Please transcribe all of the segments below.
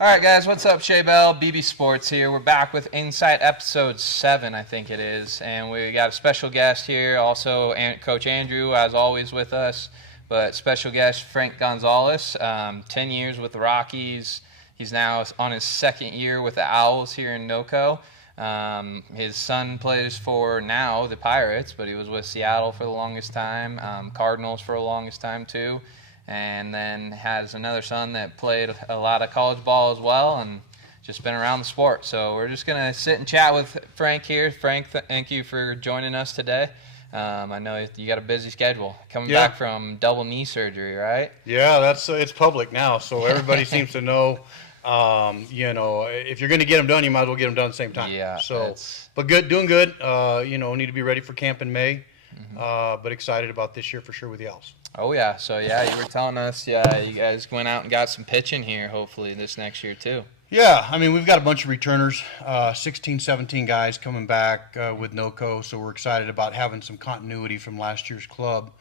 All right, guys, what's up? Shea Bell, BB Sports here. We're back with Insight episode 7, I think it is. And we got a special guest here, also Coach Andrew, as always, with us. But special guest Frank Gonzales, 10 years with the Rockies. He's now on his second year with the Owls here in NoCo. His son plays for now the Pirates, but he was with Seattle for the longest time, Cardinals for the longest time too. And then has another son that played a lot of college ball as well and just been around the sport. So we're just going to sit and chat with Frank here. Frank, thank you for joining us today. I know you got a busy schedule. Coming back from double knee surgery, right? Yeah, it's public now, so everybody seems to know. If you're going to get them done, you might as well get them done at the same time. Yeah. So, but doing good. Need to be ready for camp in May. But excited about this year for sure with the Owls. Oh, yeah. So, you were telling us, you guys went out and got some pitching here, hopefully, this next year, too. Yeah, I mean, we've got a bunch of returners, 16, 17 guys coming back with NoCo, so we're excited about having some continuity from last year's club.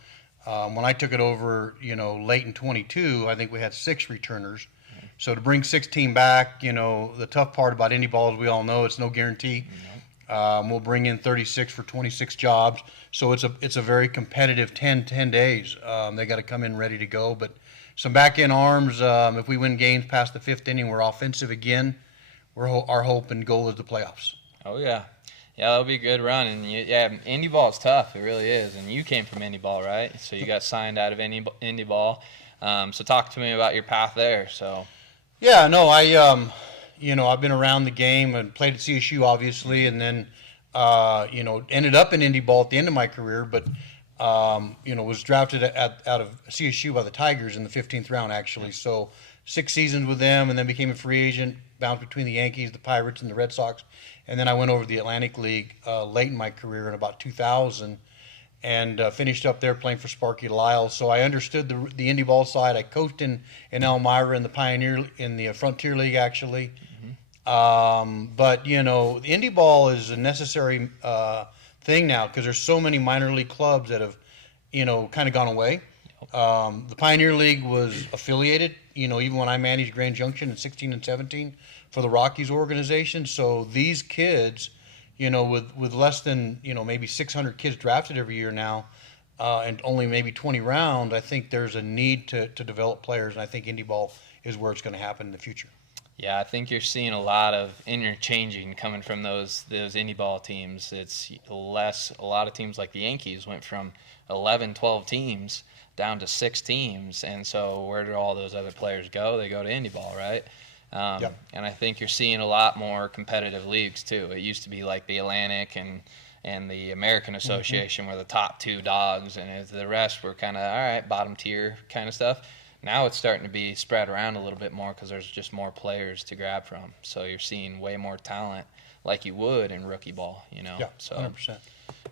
When I took it over, late in 22, I think we had 6 returners. So to bring 16 back, the tough part about indie ball, as we all know, it's no guarantee. We'll bring in 36 for 26 jobs. So it's a very competitive 10 days. They got to come in ready to go. But some back-end arms, if we win games past the 5th inning, we're offensive again. Our hope and goal is the playoffs. Oh, yeah. Yeah, that'll be a good run. And, indie ball is tough. It really is. And you came from indie ball, right? So you got signed out of indie ball. So talk to me about your path there. So. Yeah, no, I've been around the game and played at CSU, obviously, and then, ended up in indie ball at the end of my career, but, was drafted out of CSU by the Tigers in the 15th round, actually. So 6 seasons with them, and then became a free agent, bounced between the Yankees, the Pirates, and the Red Sox. And then I went over to the Atlantic League late in my career in about 2000 and finished up there playing for Sparky Lyle. So I understood the indie ball side. I coached in Elmira in the Pioneer, in the Frontier League, actually. But, the indie ball is a necessary thing now because there's so many minor league clubs that have, kind of gone away. The Pioneer League was affiliated, even when I managed Grand Junction in 16 and 17 for the Rockies organization. So these kids, with less than, maybe 600 kids drafted every year now, and only maybe 20 rounds, I think there's a need to develop players, and I think indie ball is where it's going to happen in the future. Yeah, I think you're seeing a lot of interchanging coming from those indie ball teams. It's less. A lot of teams like the Yankees went from 11, 12 teams down to 6 teams, and so where do all those other players go? They go to indie ball, right? And I think you're seeing a lot more competitive leagues too. It used to be like the Atlantic and the American Association were the top 2 dogs, and the rest were kind of all right, bottom tier kind of stuff. Now it's starting to be spread around a little bit more because there's just more players to grab from. So you're seeing way more talent like you would in rookie ball, Yeah, so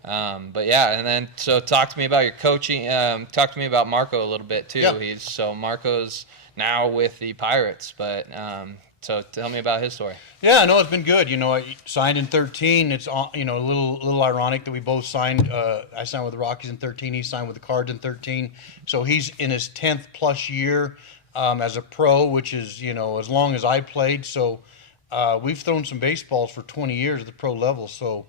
100%. But yeah, and then so talk to me about your coaching. Talk to me about Marco a little bit too. Yeah. Marco's now with the Pirates, but so tell me about his story. Yeah, no, it's been good. I signed in 13. It's a little ironic that we both signed. I signed with the Rockies in 13. He signed with the Cards in 13. So he's in his 10th plus year as a pro, which is as long as I played. So we've thrown some baseballs for 20 years at the pro level. So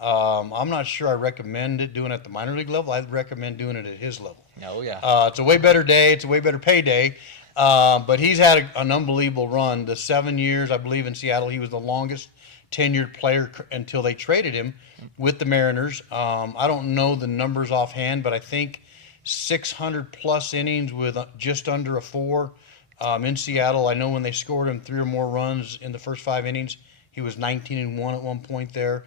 I'm not sure I recommend it doing it at the minor league level. I'd recommend doing it at his level. Oh yeah. It's a way better day. It's a way better payday. But he's had an unbelievable run. The 7 years, I believe, in Seattle, he was the longest tenured player until they traded him with the Mariners. I don't know the numbers offhand, but I think 600-plus innings with just under a 4 in Seattle. I know when they scored him 3 or more runs in the first 5 innings, he was 19-1 at one point there.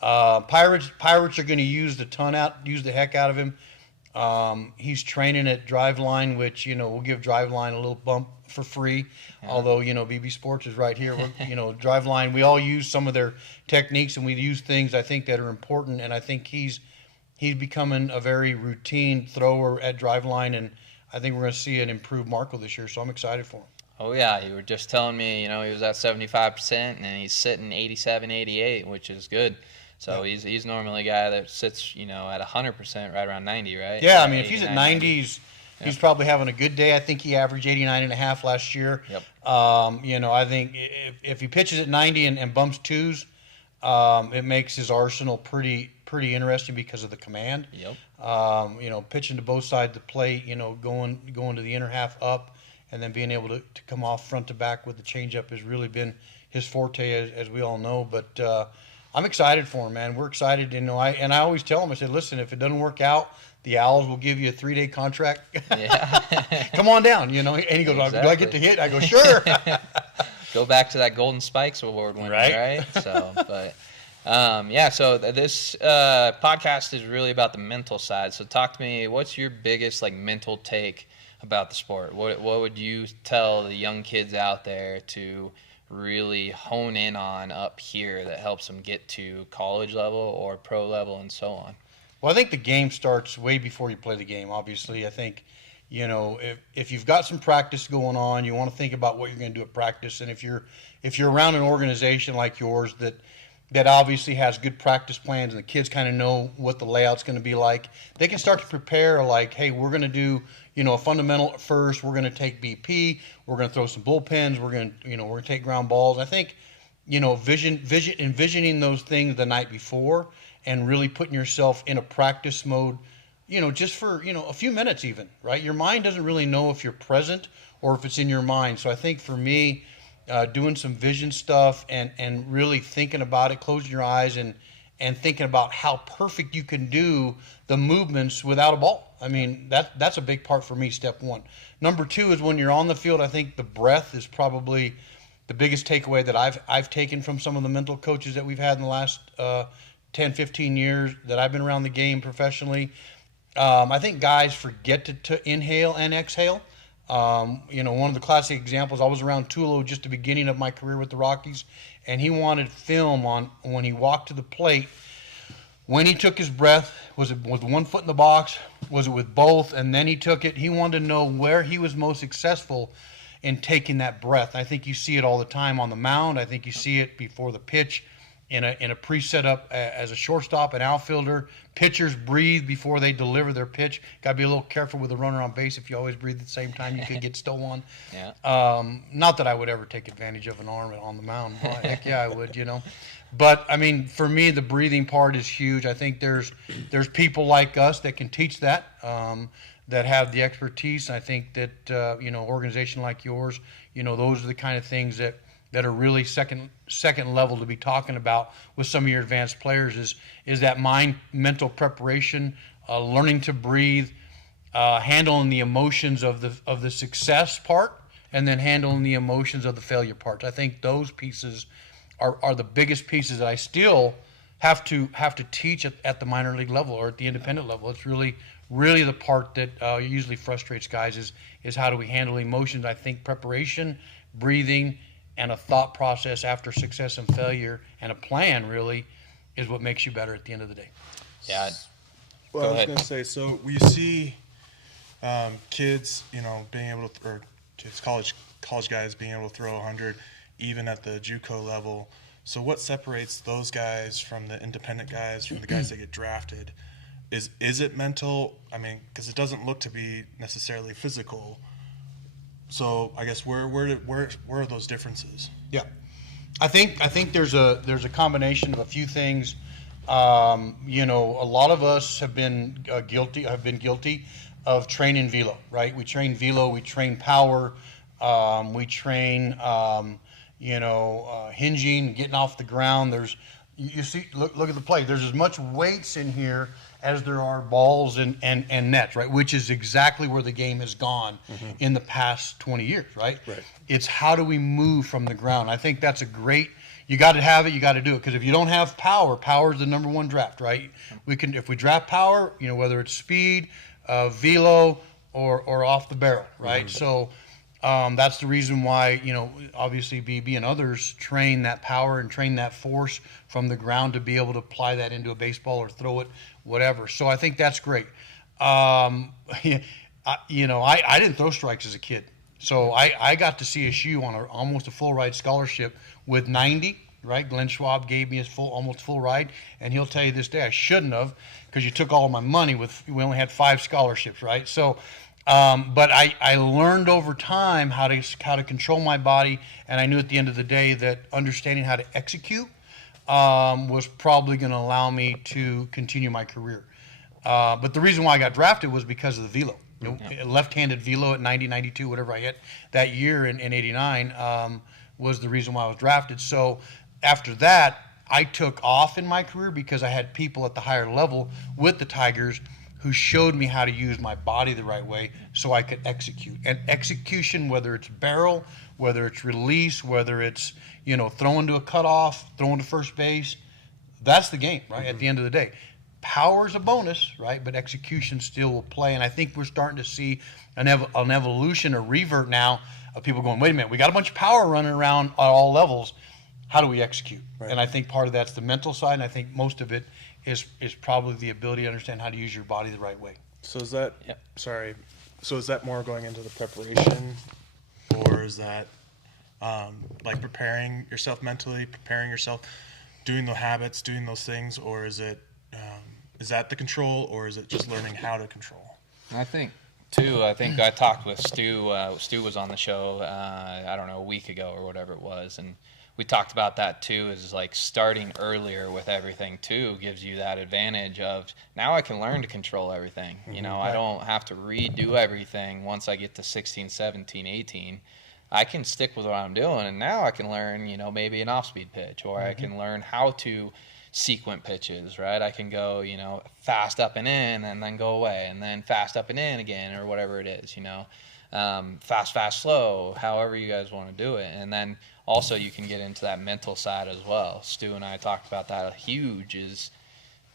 Pirates are going to use the heck out of him. He's training at Driveline, which, we'll give Driveline a little bump for free. Yeah. Although, BB Sports is right here. Driveline, we all use some of their techniques, and we use things I think that are important. And I think he's becoming a very routine thrower at Driveline, and I think we're going to see an improved Marco this year. So I'm excited for him. Oh, yeah. You were just telling me, he was at 75%, and he's sitting 87, 88, which is good. So yeah. he's normally a guy that sits, at 100%, right around 90, right? Yeah, I mean, if he's at 90, He's probably having a good day. I think he averaged 89.5 last year. Yep. I think if he pitches at 90 and bumps twos, it makes his arsenal pretty interesting because of the command. Yep. Pitching to both sides of the plate, going to the inner half up, and then being able to come off front to back with the changeup has really been his forte, as we all know. But I'm excited for him, man. We're excited. I always tell him, I said, listen, if it doesn't work out, the Owls will give you a 3-day contract. Yeah. Come on down, And he goes, Exactly. do I get to hit? I go, sure. Go back to that Golden Spikes Award winner, right? So, so this podcast is really about the mental side. So talk to me, what's your biggest mental take about the sport? What would you tell the young kids out there to really hone in on up here that helps them get to college level or pro level and so on? Well, I think the game starts way before you play the game, obviously. I think, if you've got some practice going on, you want to think about what you're going to do at practice. And if you're around an organization like yours that obviously has good practice plans and the kids kind of know what the layout's going to be like, they can start to prepare hey, we're going to do, a fundamental at first. We're going to take BP. We're going to throw some bullpens. We're going to take ground balls. I think, envisioning those things the night before and really putting yourself in a practice mode, just for, a few minutes even, right? Your mind doesn't really know if you're present or if it's in your mind. So I think for me, doing some vision stuff and really thinking about it, closing your eyes and thinking about how perfect you can do the movements without a ball. I mean, that's a big part for me, step one. Number two is when you're on the field, I think the breath is probably the biggest takeaway that I've taken from some of the mental coaches that we've had in the last 10, 15 years that I've been around the game professionally. I think guys forget to inhale and exhale. One of the classic examples, I was around Tulo just the beginning of my career with the Rockies, and he wanted film on when he walked to the plate. When he took his breath, was it with one foot in the box? Was it with both? And then he took it. He wanted to know where he was most successful in taking that breath. I think you see it all the time on the mound. I think you see it before the pitch in a pre-setup as a shortstop, an outfielder. Pitchers breathe before they deliver their pitch. Got to be a little careful with the runner on base. If you always breathe at the same time, you could get stolen. Yeah. Not that I would ever take advantage of an arm on the mound. Well, heck yeah, I would, But, I mean, for me, the breathing part is huge. I think there's people like us that can teach that, that have the expertise. I think that, organization like yours, those are the kind of things that are really second level to be talking about with some of your advanced players is that mental preparation, learning to breathe, handling the emotions of the success part, and then handling the emotions of the failure parts. I think those pieces are the biggest pieces that I still have to teach at the minor league level or at the independent level. It's really the part that usually frustrates guys is how do we handle emotions. I think preparation, breathing, and a thought process after success and failure and a plan really is what makes you better at the end of the day. Yeah. Well, Go I was ahead. going to say, so we see kids, being able to, or kids, college guys being able to throw 100 even at the JUCO level. So what separates those guys from the independent guys, from the guys that get drafted? Is it mental? I mean, because it doesn't look to be necessarily physical. So I guess where are those differences? Yeah, I think there's a combination of a few things. A lot of us have been guilty of training velo, right? We train velo, we train power, we train hinging, getting off the ground. You see, look at the play. There's as much weights in here as there are balls and nets, right? Which is exactly where the game has gone in the past 20 years, right? Right. It's how do we move from the ground. I think that's you got to have it, you got to do it. Because if you don't have power is the number one draft, right? If we draft power, whether it's speed, velo, or off the barrel, right? So that's the reason why, obviously BB and others train that power and train that force from the ground to be able to apply that into a baseball or throw it, whatever. So I think that's great. I didn't throw strikes as a kid. So I got to CSU on almost a full ride scholarship with 90, right? Glenn Schwab gave me almost full ride, and he'll tell you this day I shouldn't have because you took all my money we only had 5 scholarships, right? So But I learned over time how to control my body, and I knew at the end of the day that understanding how to execute was probably going to allow me to continue my career. But the reason why I got drafted was because of the velo. Left-handed velo at 90, 92, whatever I hit that year in 89 was the reason why I was drafted. So after that, I took off in my career because I had people at the higher level with the Tigers who showed me how to use my body the right way so I could execute. And execution, whether it's barrel, whether it's release, whether it's, throwing to a cutoff, throwing to first base, that's the game, right? At the end of the day. Power is a bonus, right? But execution still will play. And I think we're starting to see an evolution, a revert now of people going, wait a minute, we got a bunch of power running around at all levels. How do we execute? Right. And I think part of that's the mental side, and I think most of it is probably the ability to understand how to use your body the right way. So is that So is that more going into the preparation, or is that like preparing yourself mentally, preparing yourself, doing the habits, doing those things, or is it is that the control, or is it just learning how to control? I think I talked with Stu. Stu was on the show, I don't know, a week ago or whatever it was, and we talked about that too, is like starting earlier with everything too gives you that advantage of now I can learn to control everything. I don't have to redo everything once I get to 16, 17, 18. I can stick with what I'm doing, and now I can learn, maybe an off-speed pitch, or I can learn how to sequent pitches, right? I can go, fast up and in and then go away, and then fast up and in again, or whatever it is, fast, slow, however you guys want to do it. And then also you can get into that mental side as well. Stu and I talked about that. Huge is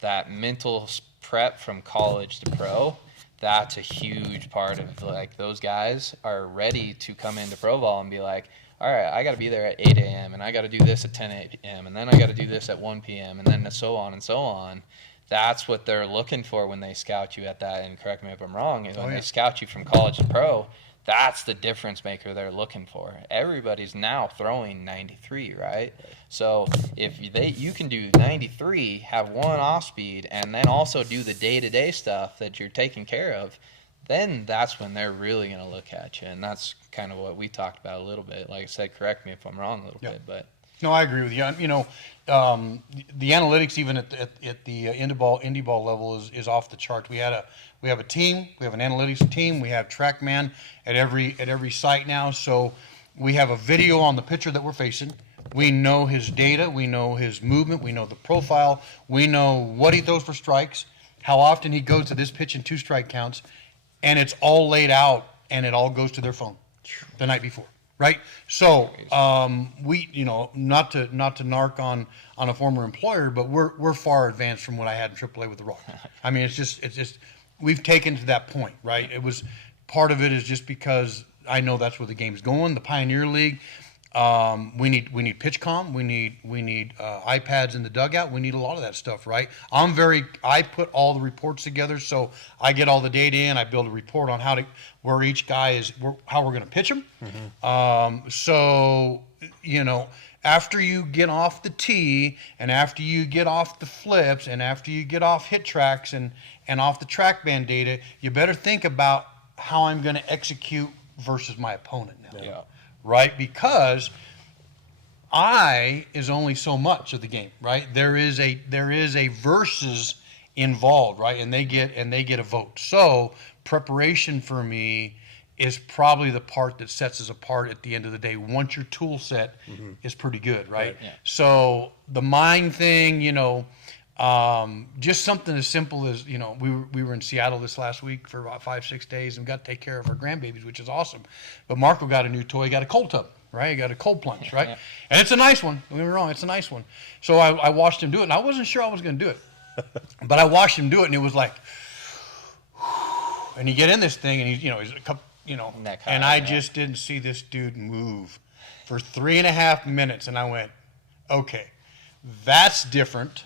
that mental prep from college to pro. That's a huge part of, like, those guys are ready to come into pro ball and be like, all right, I got to be there at 8 a.m. and I got to do this at 10 a.m. and then I got to do this at 1 p.m. and then so on and so on. That's what they're looking for when they scout you at that. And correct me if I'm wrong, is when they scout you from college to pro, that's the difference maker they're looking for. Everybody's now throwing 93, right? So if you can do 93, have one off speed, and then also do the day-to-day stuff that you're taking care of, then that's when they're really going to look at you. And that's kind of what we talked about a little bit. Like I said, correct me if I'm wrong a little bit, but. No, I agree with you. The analytics even at the indie ball level is off the chart. We have a team. We have an analytics team. We have TrackMan at every site now. So we have a video on the pitcher that we're facing. We know his data. We know his movement. We know the profile. We know what he throws for strikes, how often he goes to this pitch in 2 strike counts, and it's all laid out, and it all goes to their phone the night before. Right, so we, not to narc on a former employer, but we're far advanced from what I had in AAA with the Rock. I mean, it's just we've taken to that point, right? It was part of it is just because I know that's where the game's going. The Pioneer League, we need pitch comm, we need iPads in the dugout, we need a lot of that stuff, right? I put all the reports together, so I get all the data in. I build a report on where each guy is, how we're going to pitch them. So after you get off the tee, and after you get off the flips, and after you get off hit tracks and off the TrackMan data, you better think about how I'm going to execute versus my opponent now. Yeah. Right? Because I is only so much of the game, right? There is a versus involved, right? And they get a vote. So preparation for me is probably the part that sets us apart at the end of the day. Once your tool set is pretty good, right? Yeah. So the mind thing, just something as simple as, we were in Seattle this last week for about 5-6 days, and we got to take care of our grandbabies, which is awesome. But Marco got a new toy. He got a cold tub, right? He got a cold plunge, right? Yeah. And it's a nice one. Don't get me wrong, it's a nice one. So I watched him do it, and I wasn't sure I was going to do it. But I watched him do it, and it was like, and you get in this thing, and he's a couple, Neck high, and I just didn't see this dude move for 3.5 minutes, and I went, okay. That's different,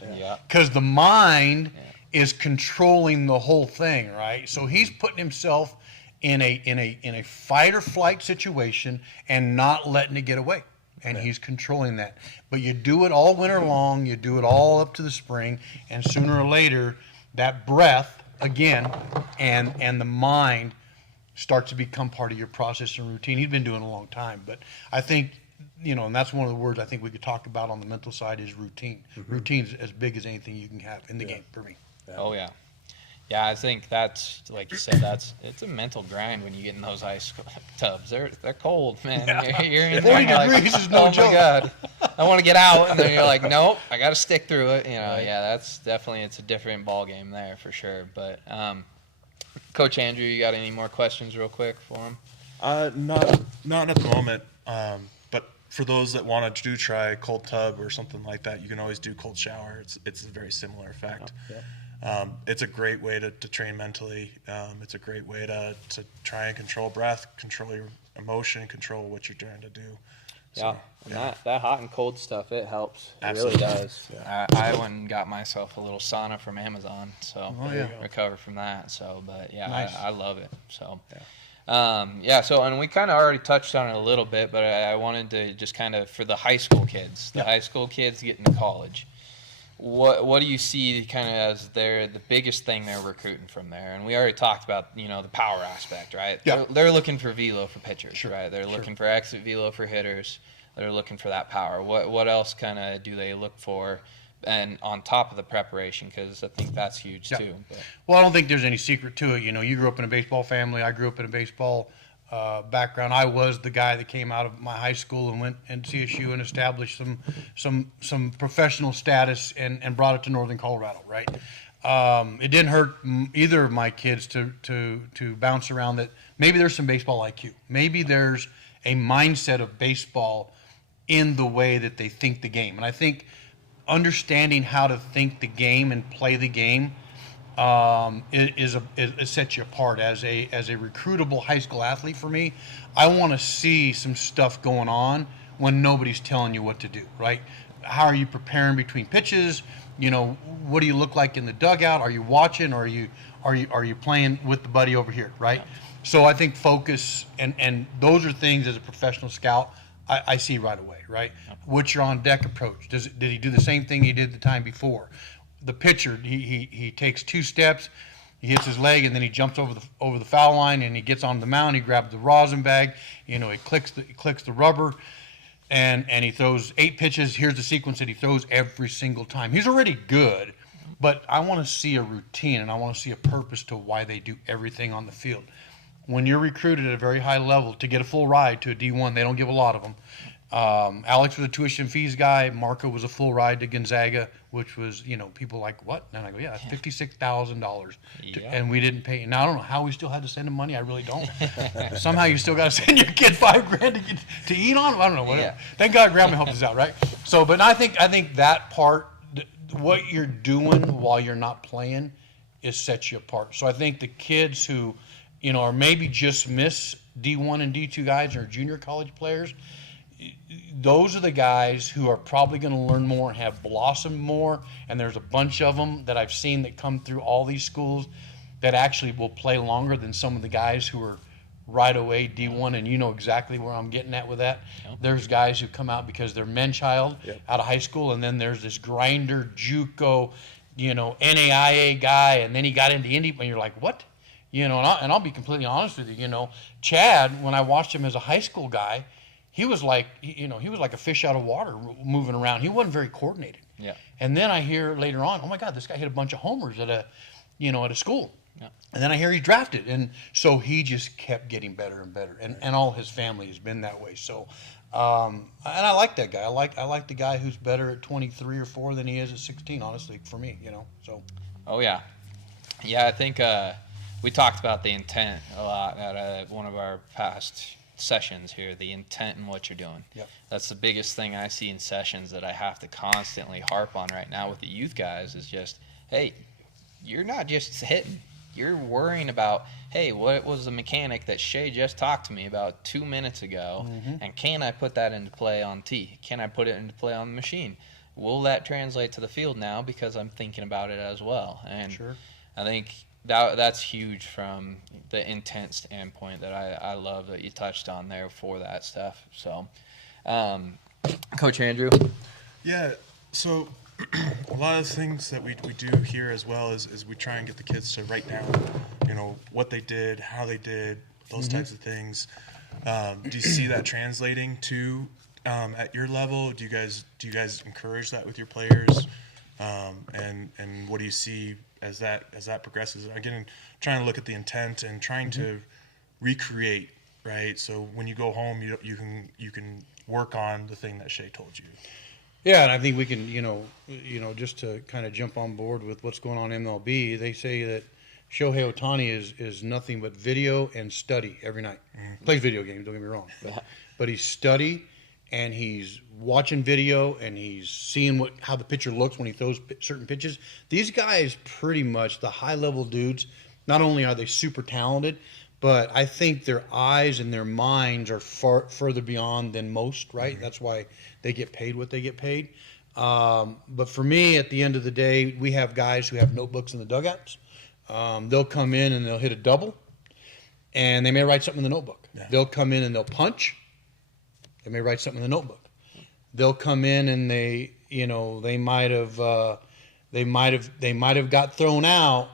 because the mind is controlling the whole thing, right? So he's putting himself in a fight or flight situation and not letting it get away, and he's controlling that. But you do it all winter long, you do it all up to the spring, and sooner or later, that breath again, and the mind starts to become part of your process and routine. He'd been doing it a long time, but I think, and that's one of the words I think we could talk about on the mental side is routine. Routine's as big as anything you can have in the game for me. Oh yeah. Yeah, I think that's, like you said, it's a mental grind when you get in those ice tubs. They're cold, man. Yeah. You're in 40 there degrees like, is no oh joke. my God, I want to get out, and then you're like, nope, I got to stick through it. Yeah, that's definitely, it's a different ball game there for sure. But Coach Andrew, you got any more questions real quick for him? Not at the moment. But for those that want to try cold tub or something like that, you can always do cold shower. It's a very similar effect. It's a great way to train mentally. It's a great way to try and control breath, control your emotion, control what you're trying to do. So, and that hot and cold stuff, it helps. It Absolutely. really does. I went and got myself a little sauna from Amazon, so recover from that. So, but yeah, Nice. I love it. So, so, and we kind of already touched on it a little bit, but I wanted to just kind of, for the high school kids, high school kids getting to college, what do you see kind of as the biggest thing they're recruiting from there? And we already talked about, the power aspect, right? Yeah. They're looking for velo for pitchers, Sure. right? They're looking for exit velo for hitters. They're looking for that power. What else kind of do they look for? And on top of the preparation, because I think that's huge too. But. Well, I don't think there's any secret to it. You grew up in a baseball family. I grew up in a baseball background. I was the guy that came out of my high school and went into CSU and established some professional status and brought it to Northern Colorado, right? It didn't hurt either of my kids to bounce around that. Maybe there's some baseball IQ. Maybe there's a mindset of baseball in the way that they think the game. And I think understanding how to think the game and play the game it sets you apart as a recruitable high school athlete. For me, I want to see some stuff going on when nobody's telling you what to do, right? How are you preparing between pitches? What do you look like in the dugout? Are you watching, or are you playing with the buddy over here, right? So I think focus and those are things as a professional scout I see right away, right? What's your on deck approach? Did he do the same thing he did the time before? The pitcher, he takes 2 steps, he hits his leg, and then he jumps over the foul line, and he gets on the mound. He grabs the rosin bag, he clicks the rubber, and he throws 8 pitches. Here's the sequence that he throws every single time. He's already good, but I want to see a routine, and I want to see a purpose to why they do everything on the field. When you're recruited at a very high level to get a full ride to a D1, they don't give a lot of them. Alex was a tuition fees guy. Marco was a full ride to Gonzaga, which was, people like, what? And I go, yeah, that's $56,000. And we didn't pay. Now, I don't know how we still had to send him money. I really don't. Somehow you still got to send your kid $5,000 to eat on. I don't know. Whatever. Thank God Grandma helped us out, right? So, but I think that part, what you're doing while you're not playing, sets you apart. So I think the kids who, or maybe just miss D1 and D2 guys or junior college players, those are the guys who are probably going to learn more and have blossomed more. And there's a bunch of them that I've seen that come through all these schools that actually will play longer than some of the guys who are right away D1. And you know exactly where I'm getting at with that. Yep. There's guys who come out because they're men-child out of high school, and then there's this grinder, JUCO, NAIA guy, and then he got into Indy, and you're like, what? And I'll be completely honest with you. Chad, when I watched him as a high school guy, he was like a fish out of water moving around. He wasn't very coordinated. Yeah. And then I hear later on, oh my God, this guy hit a bunch of homers at a school. Yeah. And then I hear he's drafted, and so he just kept getting better and better, and all his family has been that way. So, and I like that guy. I like the guy who's better at 23 or 4 than he is at 16. Honestly, for me, So. Oh yeah, I think. We talked about the intent a lot at one of our past sessions here, the intent in what you're doing. Yep. That's the biggest thing I see in sessions that I have to constantly harp on right now with the youth guys is just, hey, you're not just hitting. You're worrying about, hey, what was the mechanic that Shay just talked to me about 2 minutes ago, and can I put that into play on tee? Can I put it into play on the machine? Will that translate to the field now because I'm thinking about it as well? And sure. I think that's huge from the intent standpoint that I love that you touched on there for that stuff. So, Coach Andrew? Yeah, so a lot of things that we do here as well is we try and get the kids to write down, what they did, how they did, those types of things. Do you see that translating to at your level? Do you guys encourage that with your players? And what do you see as that progresses? Again, trying to look at the intent and trying to recreate, right? So when you go home, you can work on the thing that Shea told you. Yeah, and I think we can, just to kind of jump on board with what's going on in MLB, they say that Shohei Ohtani is nothing but video and study every night. Plays video games, don't get me wrong. But he's study, and he's watching video, and he's seeing how the pitcher looks when he throws certain pitches. These guys, pretty much, the high-level dudes, not only are they super talented, but I think their eyes and their minds are further beyond than most, right? That's why they get paid what they get paid. But for me, at the end of the day, we have guys who have notebooks in the dugouts. They'll come in and they'll hit a double, and they may write something in the notebook. Yeah. They'll come in and they'll punch. They may write something in the notebook. They'll come in and they might have got thrown out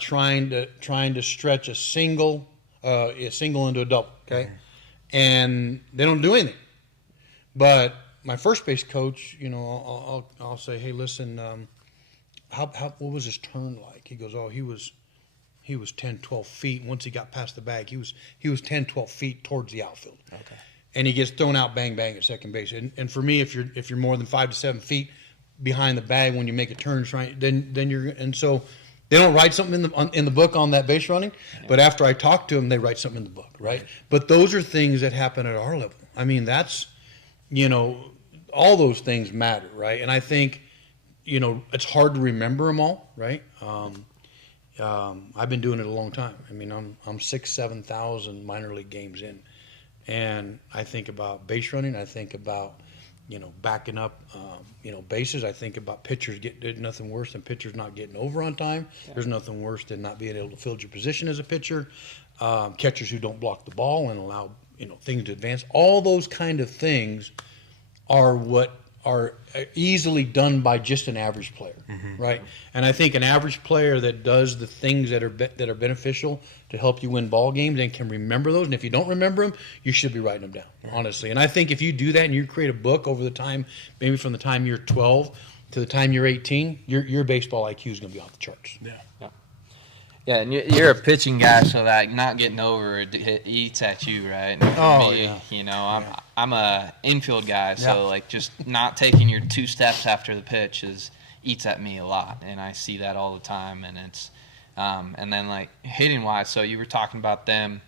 trying to stretch a single into a double. Okay, and they don't do anything. But my first base coach, I'll say, hey, listen, what was his turn like? He goes, oh, he was 10, 12 feet. Once he got past the bag, he was 10, 12 feet towards the outfield. Okay. And he gets thrown out, bang, bang at second base. And for me, if you're more than 5 to 7 feet behind the bag when you make a turn, then you're. And so they don't write something in the book on that base running. But after I talk to them, they write something in the book, right? But those are things that happen at our level. I mean, that's, all those things matter, right? And I think, it's hard to remember them all, right? I've been doing it a long time. I mean, I'm 7,000 minor league games in. And I think about base running. I think about, backing up, bases. I think about pitchers there's nothing worse than pitchers not getting over on time. Yeah. There's nothing worse than not being able to field your position as a pitcher. Catchers who don't block the ball and allow, things to advance. All those kind of things are what are easily done by just an average player, right? And I think an average player that does the things that are beneficial to help you win ball games and can remember those, and if you don't remember them, you should be writing them down, honestly. And I think if you do that and you create a book over the time, maybe from the time you're 12 to the time you're 18, your baseball IQ is going to be off the charts. Yeah, and you're a pitching guy, so that not getting over it eats at you, right? And for me, I'm a infield guy, so just not taking your 2 steps after the pitch eats at me a lot, and I see that all the time. And it's and then hitting wise, so you were talking about them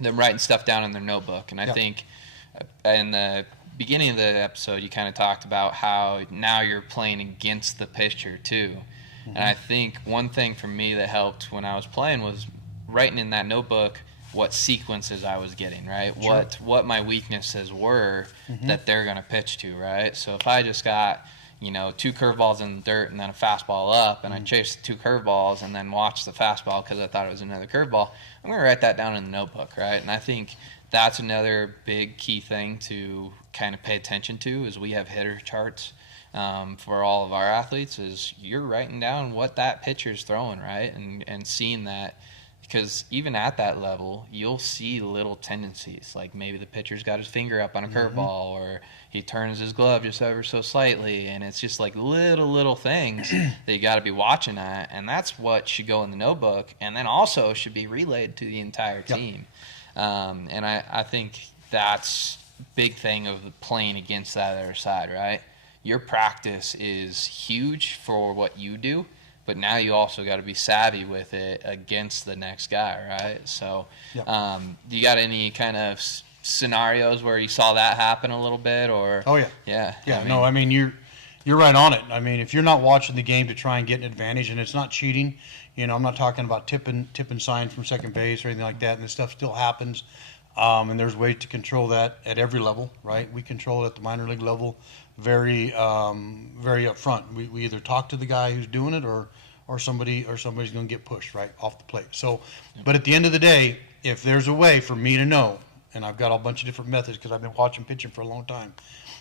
writing stuff down in their notebook, and I think in the beginning of the episode you kind of talked about how now you're playing against the pitcher too. And I think one thing for me that helped when I was playing was writing in that notebook what sequences I was getting, right? Sure. What my weaknesses were that they're going to pitch to, right? So if I just got, 2 curveballs in the dirt and then a fastball up, and I chased 2 curveballs and then watched the fastball because I thought it was another curveball, I'm going to write that down in the notebook, right? And I think that's another big key thing to kind of pay attention to is we have hitter charts. For all of our athletes is you're writing down what that pitcher's throwing, right? And seeing that, because even at that level, you'll see little tendencies, like maybe the pitcher's got his finger up on a curveball or he turns his glove just ever so slightly, and it's just like little things that you got to be watching at, and that's what should go in the notebook, and then also should be relayed to the entire team. And I think that's a big thing of playing against that other side, right? Your practice is huge for what you do, but now you also got to be savvy with it against the next guy, right? So do you got any kind of scenarios where you saw that happen a little bit? Or I mean, you're right on it. I mean, if you're not watching the game to try and get an advantage, and it's not cheating, I'm not talking about tipping signs from second base or anything like that, and this stuff still happens. And there's ways to control that at every level, right? We control it at the minor league level very upfront. We either talk to the guy who's doing it or somebody's going to get pushed right off the plate. So, but at the end of the day, if there's a way for me to know, and I've got a bunch of different methods because I've been watching pitching for a long time,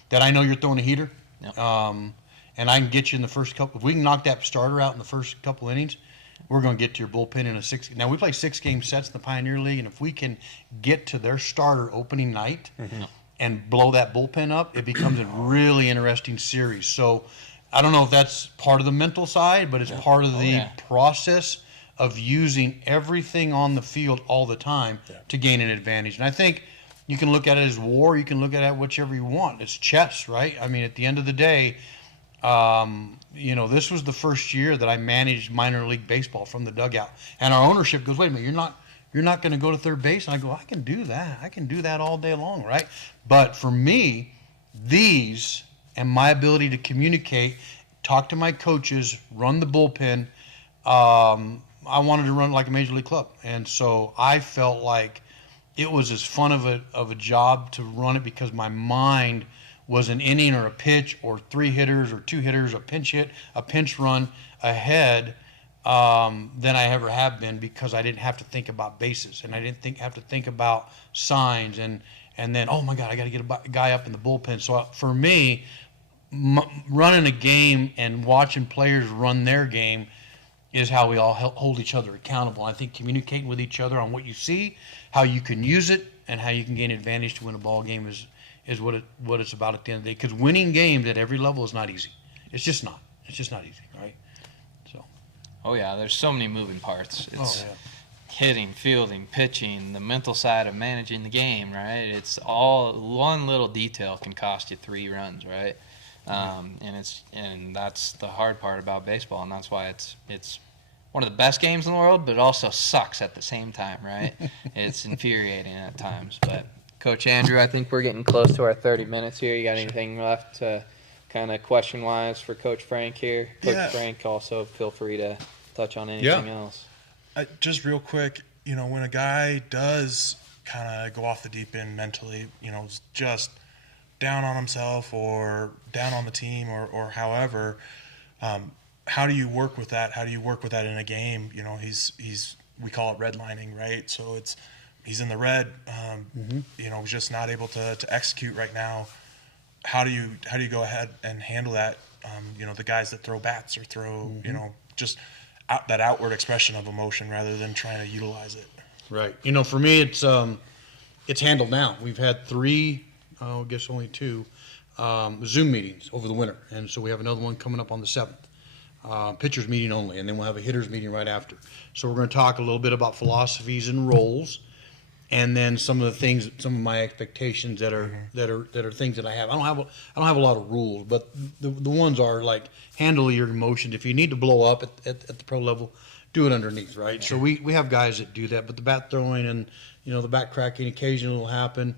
that I know you're throwing a heater, and I can get you in the first couple. If we can knock that starter out in the first couple innings, we're going to get to your bullpen in a 6. Now, we play 6-game sets in the Pioneer League, and if we can get to their starter opening night and blow that bullpen up, it becomes a really interesting series. So I don't know if that's part of the mental side, but it's part of the process of using everything on the field all the time to gain an advantage. And I think you can look at it as war. You can look at it whichever you want. It's chess, right? I mean, at the end of the day, this was the first year that I managed minor league baseball from the dugout. And our ownership goes, wait a minute, you're not going to go to third base? And I go, I can do that. I can do that all day long, right? But for me, these and my ability to communicate, talk to my coaches, run the bullpen, I wanted to run like a major league club. And so I felt like it was as fun of a job to run it because my mind was an inning or a pitch or 3 hitters or 2 hitters, a pinch hit, a pinch run ahead than I ever have been, because I didn't have to think about bases and I didn't have to think about signs and then, oh my God, I got to get a guy up in the bullpen. So for me, running a game and watching players run their game is how we all hold each other accountable. I think communicating with each other on what you see, how you can use it, and how you can gain advantage to win a ball game is what it's about at the end of the day. Because winning games at every level is not easy. It's just not. It's just not easy, right? So. Oh yeah, there's so many moving parts. It's hitting, fielding, pitching, the mental side of managing the game, right? It's all one little detail can cost you 3 runs, right? And that's the hard part about baseball, and that's why it's one of the best games in the world, but it also sucks at the same time, right? It's infuriating at times. But Coach Andrew, I think we're getting close to our 30 minutes here. You got anything left, kind of question-wise, for Coach Frank here? Coach Frank, also feel free to touch on anything else. Just real quick, when a guy does kind of go off the deep end mentally, just down on himself or down on the team or however, how do you work with that? How do you work with that in a game? We call it redlining, right? So he's in the red, just not able to execute right now. How do you go ahead and handle that? The guys that throw bats or throw, just that outward expression of emotion rather than trying to utilize it. Right. For me, it's handled now. We've had 3, I guess only 2, Zoom meetings over the winter. And so we have another one coming up on the 7th. Pitchers meeting only, and then we'll have a hitters meeting right after. So we're going to talk a little bit about philosophies and roles, and then some of of my expectations that are things that I have. I don't have a lot of rules, but the ones are like handle your emotions. If you need to blow up at the pro level, do it underneath, right? So we have guys that do that, but the bat throwing and the bat cracking occasionally will happen.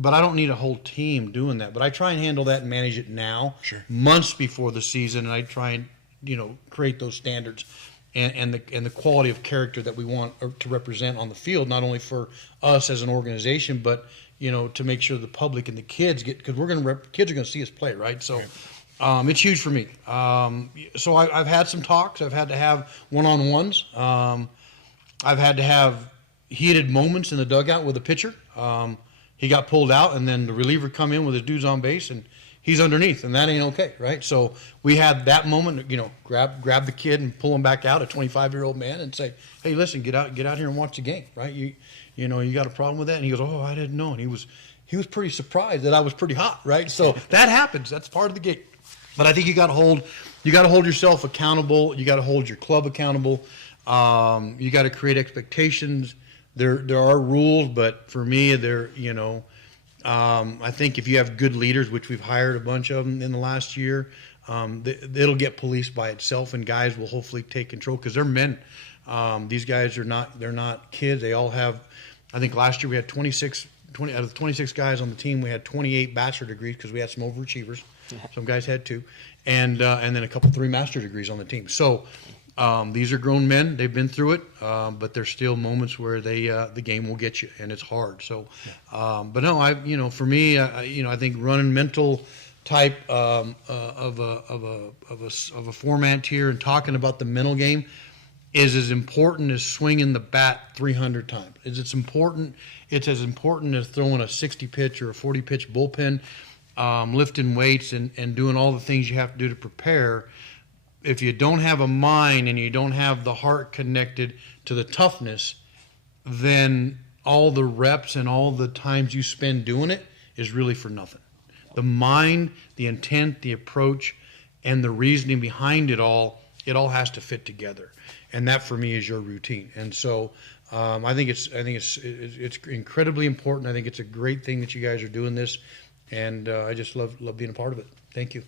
But I don't need a whole team doing that. But I try and handle that and manage it now, months before the season, and I try and create those standards and the quality of character that we want to represent on the field, not only for us as an organization, but to make sure the public and the kids get, because kids are going to see us play, right? So it's huge for me. So I've had some talks. I've had to have one-on-ones. I've had to have heated moments in the dugout with a pitcher. He got pulled out, and then the reliever come in with his dudes on base, and he's underneath, and that ain't okay, right? So we had that moment, grab the kid and pull him back out, a 25-year-old man, and say, hey, listen, get out here and watch the game, right? You got a problem with that? And he goes, oh, I didn't know. And he was pretty surprised that I was pretty hot, right? So that happens. That's part of the game. But I think you got to hold yourself accountable. You got to hold your club accountable. You got to create expectations. There are rules, but for me, I think if you have good leaders, which we've hired a bunch of them in the last year, it'll get policed by itself, and guys will hopefully take control because they're men. These guys they're not kids. They all have. I think last year we had 20 out of the 26 guys on the team. We had 28 bachelor degrees because we had some overachievers. Some guys had 2, and then a couple 3 master degrees on the team. So. These are grown men. They've been through it, but there's still moments where the game will get you, and it's hard. So, but no, for me, I think running mental type of a format here and talking about the mental game is as important as swinging the bat 300 times. It's as important as throwing a 60 pitch or a 40 pitch bullpen, lifting weights and doing all the things you have to do to prepare. if you don't have a mind and you don't have the heart connected to the toughness, then all the reps and all the times you spend doing it is really for nothing. The mind, the intent, the approach, and the reasoning behind it all has to fit together. And that for me is your routine. And so I think it's incredibly important. I think it's a great thing that you guys are doing this, and I just love being a part of it. Thank you.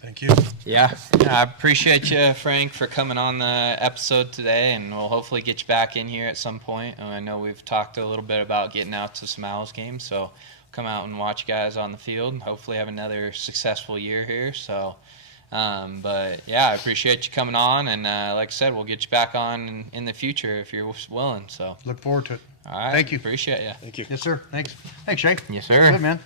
Thank you. Yeah, I appreciate you, Frank, for coming on the episode today, and we'll hopefully get you back in here at some point. I know we've talked a little bit about getting out to some Owls games, so come out and watch you guys on the field and hopefully have another successful year here. So, but yeah, I appreciate you coming on, and like I said, we'll get you back on in the future if you're willing. So, Look forward to it. all right, Thank you. Appreciate you. Thank you. Yes, sir. Thanks. Thanks, Shank. Yes, sir. Good, man.